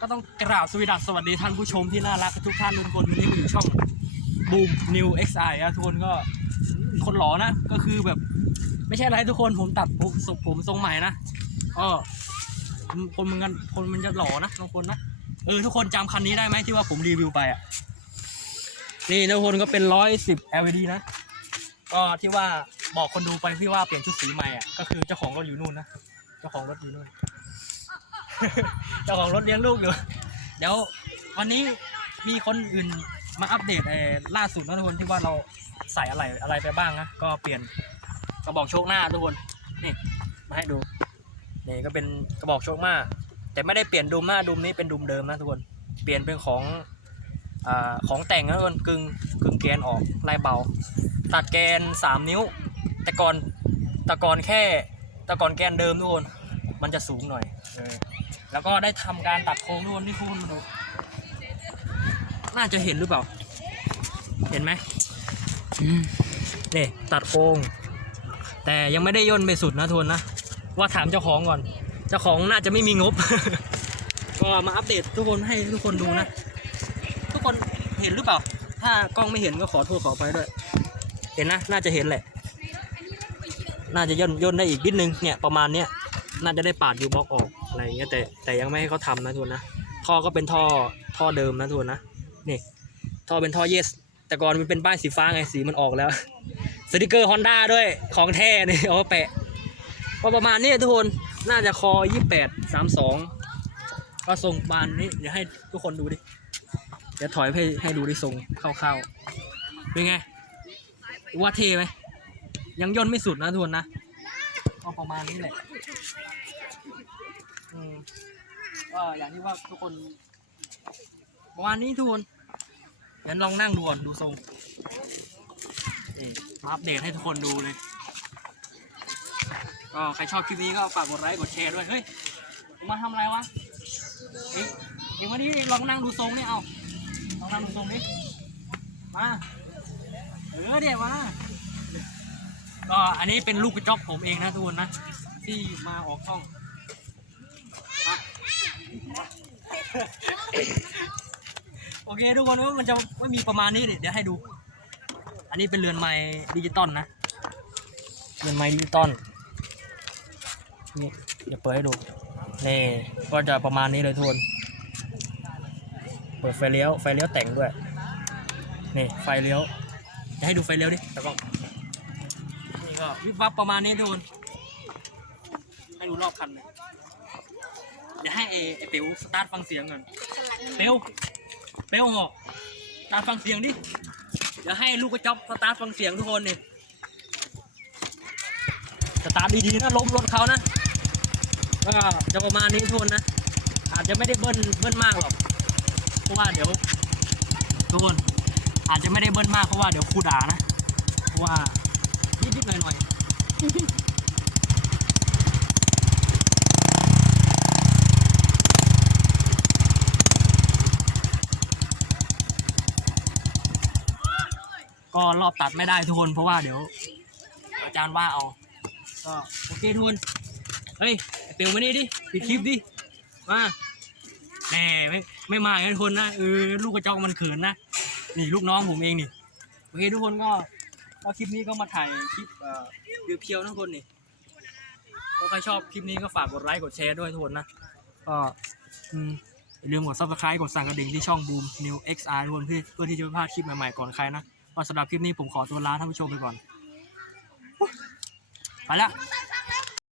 ก็ต้องกราบสวสดัสสวัสดีท่านผู้ชมที่น่ารักทุกท่านทุกคนวันนี้มาอยู่ช่องบูม New XI นะทุกคนก็คนหล่อนะ ก็คือแบบ ไม่ใช่อะไรทุกคนผมตัดผมทรงผมทรงใหม่นะก็คนมันกันคนมันจะหล่อนะบางคนนะเออทุกคนจำคันนี้ได้ไหมที่ว่าผมรีวิวไปอะนี่ทุกคนก็เป็นร้อยสิบ LED นะก็ที่ว่าบอกคนดูไปที่ว่าเปลี่ยนชุดสีใหม่อะก็คือเจ้าของรถอยู่นู่นนะเจ้าของรถอยู่นู่น เจ้าของรถเลี้ยงลูกอยู่ เดี๋ยววันนี้มีคนอื่นมาอัปเดตไอ้ล่าสุดนะทุกคนที่ว่าเราใส่อะไรอะไรไปบ้างนะก็เปลี่ยนกระบอกโชคหน้าทุกคนนี่มาให้ดูนี่ก็เป็นกระบอกโชคหน้าแต่ไม่ได้เปลี่ยนดุมหน้าดุมนี้เป็นดุมเดิมนะทุกคนเปลี่ยนเป็นของอของแต่งนะทุกคนกึ่งกึ่งแกนออกลายเบา ตัดแกน 3 นิ้ว แต่ก่อนแต่ก่อนแค่แต่ก่อนแกนเดิมทุกคนมันจะสูงหน่อยเออ แล้วก็ได้ทำการตัดโค้งทุกคนที่คุณดูน่าจะเห็นหรือเปล่า เห็นไหมนี่ตัดโค้งแต่ยังไม่ได้ย่นไปสุดนะทุนนะ ว่าถามเจ้าของก่อน เจ้าของน่าจะไม่มีงบ ก็มาอัปเดตทุกคนให้ทุกคนดูนะ ทุกคนเห็นหรือเปล่า ถ้ากล้องไม่เห็นก็ขอโทษขอไปด้วย เห็นนะ น่าจะเห็นแหละ น่าจะย่นย่นได้อีกนิดนึงเนี่ยประมาณเนี้ยน่าจะได้ปาดยูบล็อกออก อะไรอย่างเงี้ยแต่แต่ยังไม่ให้เขาทำนะทุกคนนะท่อก็เป็นท่อท่อเดิมนะทุกคนนะนี่ท่อเป็นท่อเยส แต่ก่อนมันเป็นป้ายสีฟ้าไงสีมันออกแล้วสติกเกอร์ฮอนด้าด้วยของแท้นี่เอาแปะก็ประมาณนี้ทุกคนน่าจะคอ28 32ก็ทรงประมาณนี้เดี๋ยวให้ทุกคนดูดิเดี๋ยวถอยให้ให้ดูดิทรงคร่าวๆเป็นไงว่าเทไหมยังย่นไม่สุดนะทุกคนนะก็ประมาณนี้แหละ อืมก็อย่างที่ว่าทุกคนประมาณนี้ทุกคนเดี๋ยวลองนั่งดูก่อนดูทรงนี่มาอัปเดตให้ทุกคนดูเลย ก็ใครชอบคลิปนี้ก็ฝากกดไลค์กดแชร์ด้วย เฮ้ยมึงมาทำอะไรวะเอ้ยเอ้ยวันนี้ลองนั่งดูทรงนี่เอาลองนั่งดูทรงนี้มาเออเดี๋ยวมาก็อันนี้เป็นลูกกระจอกผมเองนะทุกคนนะที่มาออกช่องมา โอเคทุกคนว่ามันจะไม่มีประมาณนี้เดี๋ยวเดี๋ยวให้ดู อันนี้เป็นเรือนไม้ดิจิตอลนะ เรือนไม้ดิจิตอลนี่เดี๋ยวเปิดให้ดู นี่ก็จะประมาณนี้เลยทุกคน เปิดไฟเลี้ยว ไฟเลี้ยวแต่งด้วย นี่ไฟเลี้ยวจะให้ดูไฟเลี้ยวดิแต่ก็นี่ก็วิบวับประมาณนี้ทุกคน ให้ดูรอบคันเลย เดี๋ยวให้เอไอเปียวสตาร์ทฟังเสียงก่อนเปียวเปียวเหรอสตาร์ทฟังเสียงดิเดี๋ยวให้ลูกกระจอกสตาร์ทฟังเสียงทุกคนนี่สตาร์ทดีๆนะล้มรถเขานะก็จะประมาณนี้ทุกคนนะอาจจะไม่ได้เบิ้ลเบิ้ลมากหรอกเพราะว่าเดี๋ยวทุกคนอาจจะไม่ได้เบิ้ลมากเพราะว่าเดี๋ยวครูด่านะเพราะว่านิดๆหน่อยๆ ก็รอบตัดไม่ได้ทุกคนเพราะว่าเดี๋ยว อาจารย์ว่าเอาก็โอเคทุกคนเฮ้ยเตียวมานี่ดิปิดคลิปดิมาแหมไม่ไม่มาอย่างทุกคนนะเออลูกกระจอกมันเขินนะนี่ลูกน้องผมเองนี่โอเคทุกคนก็ก็คลิปนี้ก็มาถ่ายคลิปเอ่อเพียวๆทุกคนนี่ก็ใครชอบคลิปนี้ก็ฝากกดไลค์กดแชร์ด้วยทุกคนนะก็อืมอย่าลืมกด subscribe กดสั่นกระดิ่งที่ช่อง Boom New XR ทุกคนเพื่อเพื่อที่จะไม่พลาดคลิปใหม่ๆก่อนใครนะ ก็สำหรับคลิปนี้ผมขอตัวลาท่านผู้ชมไปก่อน ไปละ